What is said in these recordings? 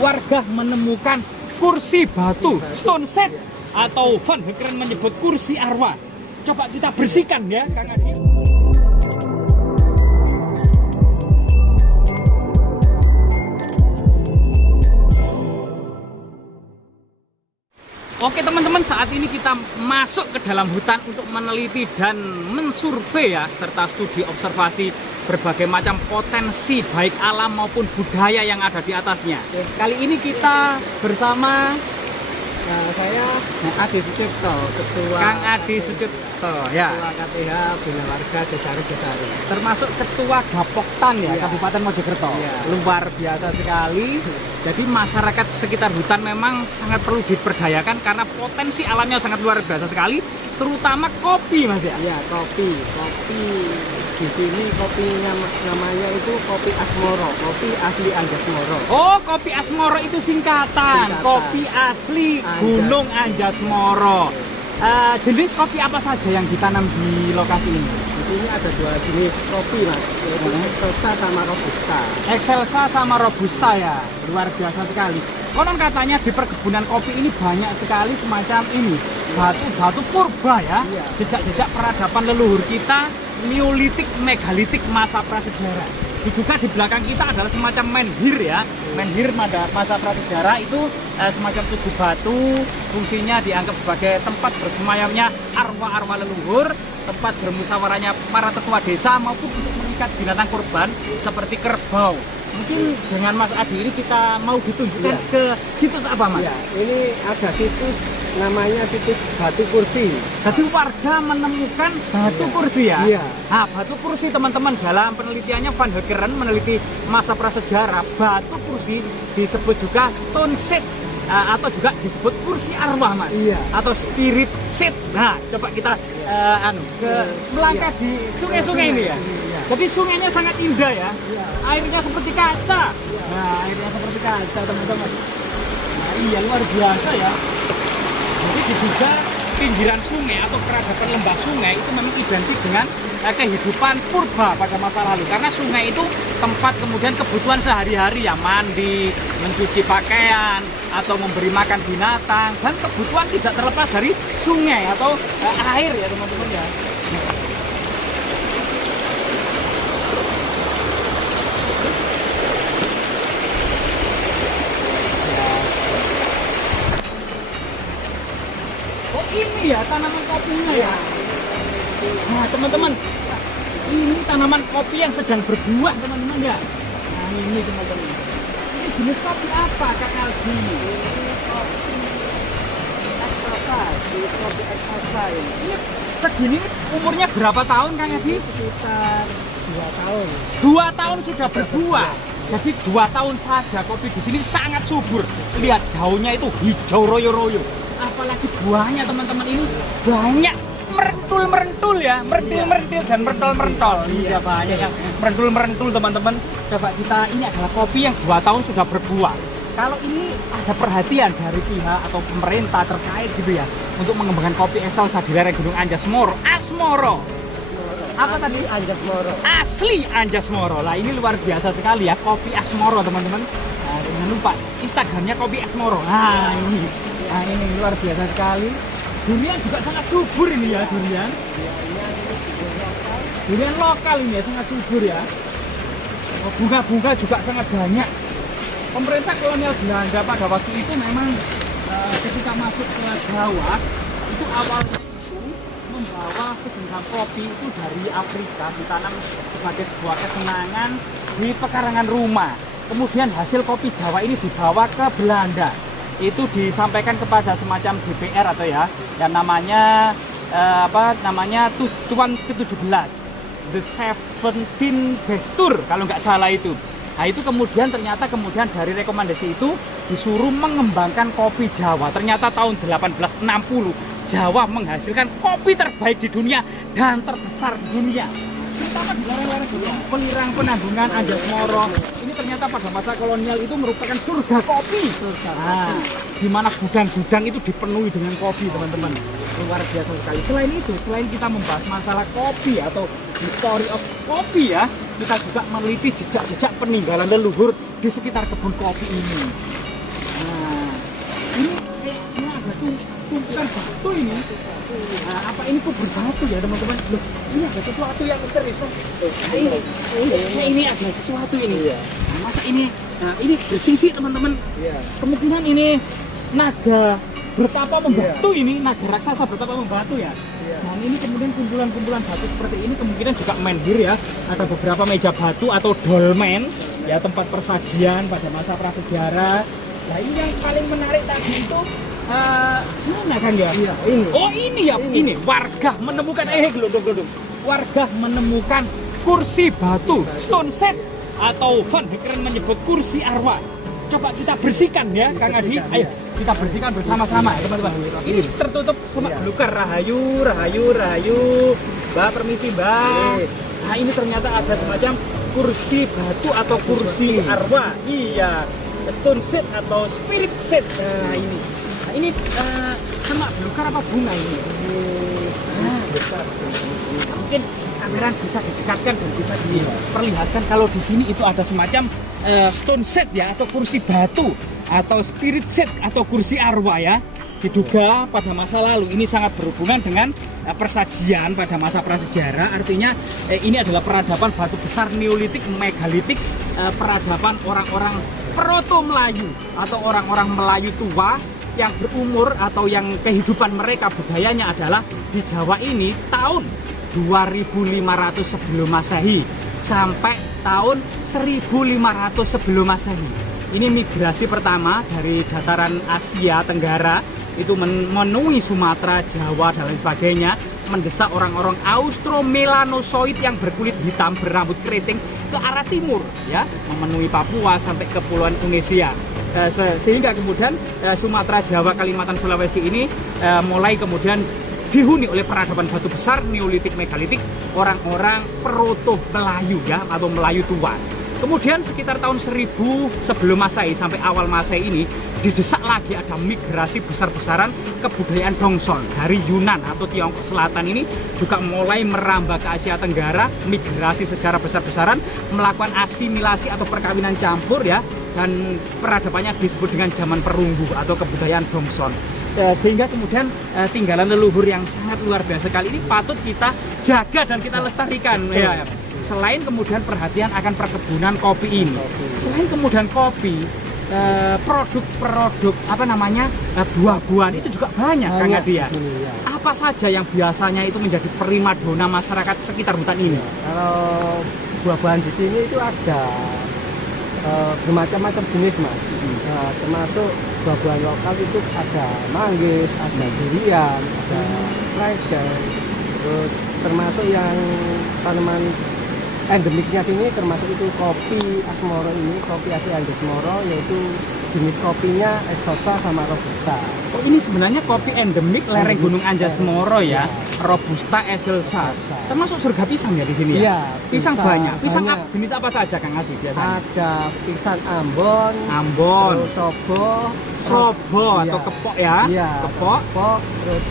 warga menemukan kursi batu stone set atau Van Hekkeren menyebut kursi arwah. Coba kita bersihkan ya Kang Adi. Oke teman-teman, saat ini kita masuk ke dalam hutan untuk meneliti dan mensurvei ya, serta studi observasi berbagai macam potensi baik alam maupun budaya yang ada di atasnya. Kali ini kita bersama saya Adi Sucipto, Ketua Kang Adi Sucipto ya. Ketua KTH Bina Warga Desari-Desari. Termasuk Ketua Gapoktan ya, Kabupaten Mojokerto. Ya. Luar biasa sekali. Jadi masyarakat sekitar hutan memang sangat perlu diperdayakan karena potensi alamnya sangat luar biasa sekali, terutama kopi Mas ya. Ya, kopi di sini kopinya namanya itu kopi Asmoro, kopi asli Anjasmoro. Oh, kopi Asmoro itu singkatan. Kopi asli Gunung Anjasmoro. Jenis kopi apa saja yang ditanam di lokasi ini? Di sini ada dua jenis kopi Mas, yaitu Excelsa sama Robusta. Excelsa sama Robusta ya, luar biasa sekali. Konon katanya di perkebunan kopi ini banyak sekali semacam ini batu-batu purba ya, Iya. jejak-jejak peradaban leluhur kita, Neolitik, Megalitik, masa prasejarah. Diduga di belakang kita adalah semacam menhir ya, menhir pada masa prasejarah itu semacam tugu batu, fungsinya dianggap sebagai tempat bersemayamnya arwah-arwah leluhur, tempat bermusyawarahnya para tetua desa maupun untuk mengikat binatang kurban seperti kerbau. Mungkin dengan Mas Adi ini kita mau ditunjukkan ke situs apa Mas? Ya, ini ada situs namanya situs Batu Kursi. Jadi warga menemukan batu kursi ya? Iya. Nah, batu kursi teman-teman dalam penelitiannya Van Hekkeren meneliti masa prasejarah, batu kursi disebut juga stone seat atau juga disebut kursi arwah Mas. Iya. Atau spirit seat. Nah, coba kita melangkah di sungai-sungai ini ya. Iya. Jadi sungainya sangat indah ya. Iya. Airnya seperti kaca. Iya. Nah, airnya seperti kaca teman-teman. Nah, iya luar biasa ya. Jadi diduga pinggiran sungai atau peradaban lembah sungai itu memang identik dengan kehidupan purba pada masa lalu. Karena sungai itu tempat kemudian kebutuhan sehari-hari ya, mandi, mencuci pakaian, atau memberi makan binatang. Dan kebutuhan tidak terlepas dari sungai atau air ya teman-teman ya. Ini ya tanaman kopinya ya. Nah teman-teman, ini tanaman kopi yang sedang berbuah teman-teman ya. Nah ini teman-teman, ini jenis kopi apa Kak Aldi? Kopi Excelsa ini. Ini segini umurnya berapa tahun Kang Aldi? Sekitar 2 tahun. 2 tahun sudah berbuah. Jadi 2 tahun saja kopi di sini sangat subur. Lihat daunnya itu hijau royo-royo. Apalagi buahnya teman-teman ini banyak merentul-merentul ya, merentil-merentil dan merentol-merentol. Iya banyak yang merentul-merentul teman-teman. Coba kita, ini adalah kopi yang 2 tahun sudah berbuah. Kalau ini ada perhatian dari pihak atau pemerintah terkait gitu ya untuk mengembangkan kopi Excelsa di lereng Gunung Anjasmoro, Asmoro. Apa tadi? Anjasmoro. Asli Anjasmoro. Lah ini luar biasa sekali ya kopi Asmoro teman-teman. Nah, jangan lupa Instagramnya kopi Asmoro. Nah ini luar biasa sekali. Durian juga sangat subur ini ya durian. Durian lokal ini ya sangat subur ya. Bunga-bunga juga sangat banyak. Pemerintah kolonial Belanda pada waktu itu memang ketika masuk ke Jawa itu awalnya itu membawa segenggam kopi itu dari Afrika ditanam sebagai sebuah kesenangan di pekarangan rumah. Kemudian hasil kopi Jawa ini dibawa ke Belanda. Itu disampaikan kepada semacam DPR atau ya yang namanya Tuan ke-17 The 17 Gestur kalau nggak salah itu. Nah itu kemudian ternyata dari rekomendasi itu disuruh mengembangkan kopi Jawa. Ternyata tahun 1860 Jawa menghasilkan kopi terbaik di dunia dan terbesar di dunia. Terutama di lereng-lereng Pelirang, Penambungan, Anjasmoro. Ini ternyata pada masa kolonial itu merupakan surga kopi. Nah, di mana gudang-gudang itu dipenuhi dengan kopi, teman-teman. Luar biasa sekali. Selain itu, selain kita membahas masalah kopi atau history of kopi ya, kita juga meneliti jejak-jejak peninggalan leluhur di sekitar kebun kopi ini. ini ada tumpukan batu ini. Nah, apa ini kubur batu ya teman-teman? Loh, ini ada sesuatu yang misterius. Ini ada sesuatu ini. Nah, masa ini bersisi teman-teman. Kemungkinan ini naga bertapa membatu ini, naga raksasa bertapa membatu ya. Nah ini kemudian kumpulan-kumpulan batu seperti ini kemungkinan juga menhir ya. Ada beberapa meja batu atau dolmen ya, tempat persajian pada masa prasejarah. Nah ini yang paling menarik tadi itu mana kan ya? Iya, ini. Oh ini ya, ini warga menemukan glodok. Warga menemukan kursi batu stone set atau Van Hekeren menyebut kursi arwah. Coba kita bersihkan ya, Kang Adi. Ayo kita bersihkan bersama-sama ya teman-teman. Ini tertutup semak belukar. Rahayu. Mbak, permisi Mbak. Nah ini ternyata ada semacam kursi batu atau kursi arwah. Iya, stone set atau spirit set. Nah ini semak belukar apa bunga ini? Mungkin kamera bisa didekatkan dan bisa diperlihatkan kalau di sini itu ada semacam stone set ya, atau kursi batu atau spirit set atau kursi arwah ya. Diduga pada masa lalu ini sangat berhubungan dengan persajian pada masa prasejarah. Artinya ini adalah peradaban batu besar neolitik, megalitik, peradaban orang-orang proto Melayu atau orang-orang Melayu tua yang berumur atau yang kehidupan mereka budayanya adalah di Jawa ini tahun 2500 sebelum Masehi sampai tahun 1500 sebelum Masehi. Ini migrasi pertama dari dataran Asia Tenggara itu memenuhi Sumatera, Jawa dan lain sebagainya, mendesak orang-orang Austro-Melanosoid yang berkulit hitam berambut keriting ke arah timur ya, memenuhi Papua sampai ke Kepulauan Indonesia. Sehingga kemudian Sumatera, Jawa, Kalimantan, Sulawesi ini mulai kemudian dihuni oleh peradaban batu besar neolitik megalitik orang-orang proto Melayu ya, atau Melayu tua. Kemudian sekitar tahun 1000 sebelum Masehi sampai awal Masehi ini didesak lagi ada migrasi besar-besaran kebudayaan Dongsol dari Yunan atau Tiongkok Selatan ini juga mulai merambah ke Asia Tenggara, migrasi secara besar-besaran, melakukan asimilasi atau perkawinan campur ya, dan peradabannya disebut dengan zaman perunggu atau kebudayaan Dongsol. Sehingga kemudian tinggalan leluhur yang sangat luar biasa kali ini patut kita jaga dan kita lestarikan ya. Selain kemudian perhatian akan perkebunan kopi ini, selain kemudian kopi, produk-produk apa namanya buah-buahan itu juga banyak Kang Adi ya. Apa saja yang biasanya itu menjadi primadona masyarakat sekitar hutan ini? Kalau buah-buahan di sini itu ada bermacam-macam jenis Mas. Termasuk buah-buahan lokal itu ada manggis, ada durian, ada dragon, terus termasuk yang tanaman endemiknya sini termasuk itu kopi Asmoro ini, kopi asli Anjasmoro, yaitu jenis kopinya Exosa sama Robusta. Oh ini sebenarnya kopi endemik lereng Gunung Anjasmoro ya, Robusta Excelsa. Termasuk surga pisang ya di sini ya? Iya. Pisang banyak. Pisang jenis apa saja Kang Adi biasanya? Ada pisang Ambon, terus Sobo iya, atau kepok ya? Iya, kepok, terus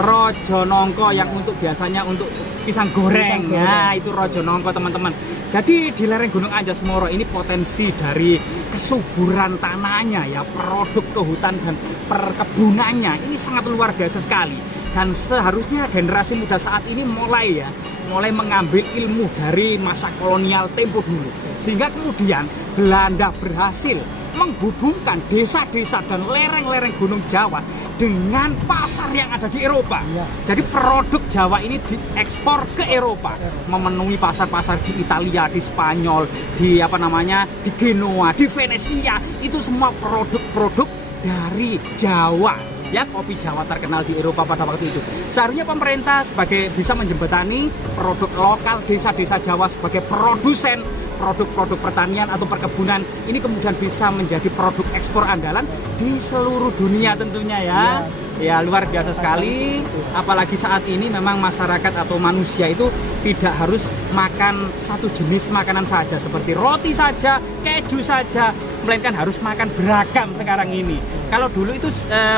Rojo Nongko yang untuk biasanya untuk pisang goreng ya, itu Rojo Nongko teman-teman. Jadi di lereng Gunung Anjasmoro ini potensi dari kesuburan tanahnya ya, produk kehutan dan perkebunannya ini sangat luar biasa sekali. Dan seharusnya generasi muda saat ini mulai mengambil ilmu dari masa kolonial tempo dulu. Sehingga kemudian Belanda berhasil menghubungkan desa-desa dan lereng-lereng Gunung Jawa dengan pasar yang ada di Eropa. Jadi produk Jawa ini diekspor ke Eropa, memenuhi pasar-pasar di Italia, di Spanyol, di di Genoa, di Venesia. Itu semua produk-produk dari Jawa. Ya, kopi Jawa terkenal di Eropa pada waktu itu. Seharusnya pemerintah sebagai bisa menjembatani produk lokal desa-desa Jawa sebagai produsen produk-produk pertanian atau perkebunan ini kemudian bisa menjadi produk ekspor andalan di seluruh dunia tentunya ya. Ya luar biasa sekali, apalagi saat ini memang masyarakat atau manusia itu tidak harus makan satu jenis makanan saja seperti roti saja, keju saja, melainkan harus makan beragam sekarang ini. Kalau dulu itu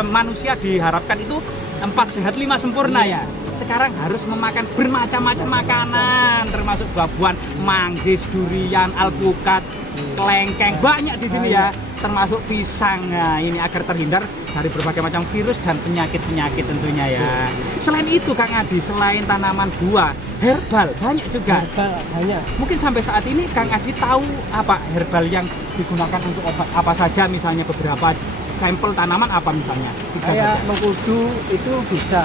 manusia diharapkan itu 4 sehat 5 sempurna ya. Sekarang harus memakan bermacam-macam makanan, termasuk buah-buahan, manggis, durian, alpukat, kelengkeng, banyak di sini ya. termasuk pisang. Nah, ini agar terhindar dari berbagai macam virus dan penyakit-penyakit tentunya ya. Selain itu Kang Adi, selain tanaman buah, herbal banyak juga. Herbal banyak. Mungkin sampai saat ini Kang Adi tahu apa herbal yang digunakan untuk obat apa saja, misalnya beberapa sampel tanaman apa misalnya? Tiga Kayak saja. mengkudu itu bisa,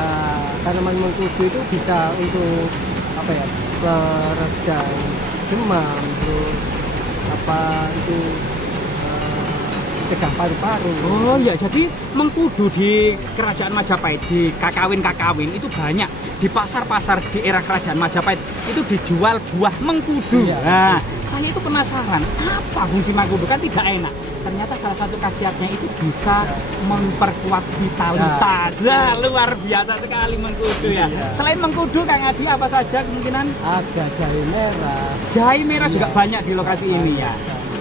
tanaman mengkudu itu bisa untuk apa ya, peredam demam, terus apa itu cegah paru-paru. Oh ya, jadi mengkudu di Kerajaan Majapahit, di kakawin-kakawin itu banyak. Di pasar-pasar di era Kerajaan Majapahit itu dijual buah mengkudu. Iya. Nah, saya itu penasaran, apa fungsi mengkudu? Kan tidak enak. Ternyata salah satu khasiatnya itu bisa memperkuat vitalitas. Nah, luar biasa sekali mengkudu ya. Iya. Selain mengkudu, Kang Adi, apa saja kemungkinan? Ada jahe merah. Jahe merah juga Iya. banyak di lokasi ini ya.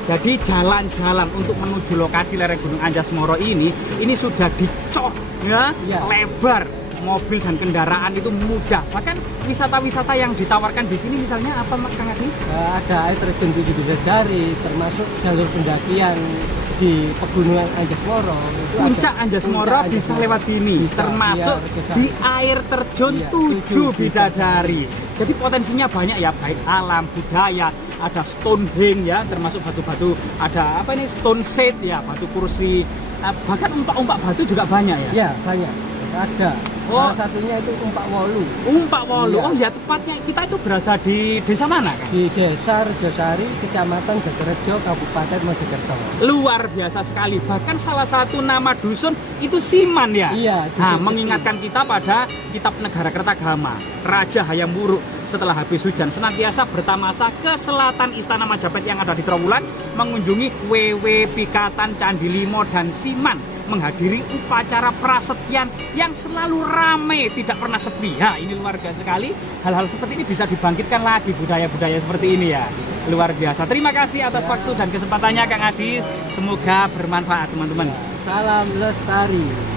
Jadi jalan-jalan untuk menuju lokasi lereng Gunung Anjas Moro ini sudah dicor ya, Iya. lebar, mobil dan kendaraan itu mudah. Bahkan wisata-wisata yang ditawarkan di sini misalnya apa Kang Adi? Ada air terjun 7 bidadari, termasuk jalur pendakian di pegunungan Anjas-Moro. Itu Puncak ada- Anjas-Moro Puncak bisa Anjas-Moro. lewat sini, Bisa, termasuk iya, bisa. di air terjun Iya, 7 7 bidadari. Jadi potensinya banyak ya, baik alam, budaya, ada Stonehenge ya, termasuk batu-batu, ada apa ini, stone set ya, batu kursi, bahkan umpak-umpak batu juga banyak ya. Ya, banyak. Ada. Oh. Salah satunya itu Umpak Wolu Umpak Wolu. Iya. Oh ya, tepatnya kita itu berada di desa mana kan? di Desa Rejosari, Kecamatan Jatirejo, Kabupaten Mojokerto. Luar biasa sekali. Bahkan salah satu nama dusun itu Siman ya. Iya, Nah, dusun mengingatkan kita pada kitab Negara Kertagama. Raja Hayam Wuruk setelah habis hujan senantiasa bertamasa ke selatan Istana Majapahit yang ada di Trowulan, mengunjungi Wewe Pikatan, Candi Limo dan Siman, menghadiri upacara prasetyan yang selalu ramai, tidak pernah sepi. Ya, ini luar biasa sekali. Hal-hal seperti ini bisa dibangkitkan lagi, budaya-budaya seperti ini ya. Luar biasa. Terima kasih atas waktu dan kesempatannya Kang Adi. Semoga bermanfaat teman-teman. Salam lestari.